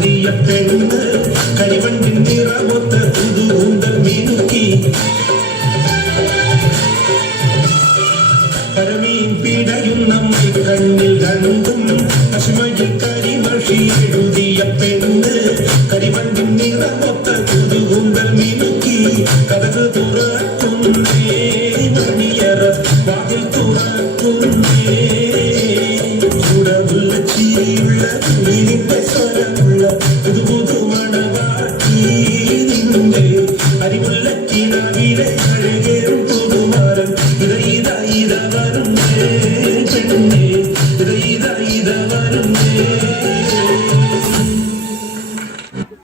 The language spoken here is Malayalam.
എഴുതിയ പെണ്ണ് കരിവണ്ടിൻ നിറമൊത്ത പുതുകൂന്തൽ മിനുക്കി കരമീൻ പിടയുന്ന കണ്ണിൽ രണ്ടും പശുമയിൽ കരിമഷി എഴുതിയ പെണ്ണ് കരിവണ്ടിൻ നിറമൊത്ത പുതുകൂന്തൽ മിനുക്കി കഥക് തുറക്കുന്നേ മണിയറ വാതിൽ തുറക്കുന്നേ ചൂടമുള്ള ചിരിയുള്ള നീലിന്റെ സ്വരമുള്ള പുതുപുതുമണവാട്ടി നിന്റെ അരിമുള്ള കിനാവിലെ അഴകേറും പുതുമാരൻ ഇത വരുന്നേ പെണ്ണേ ഇത വരുന്നേ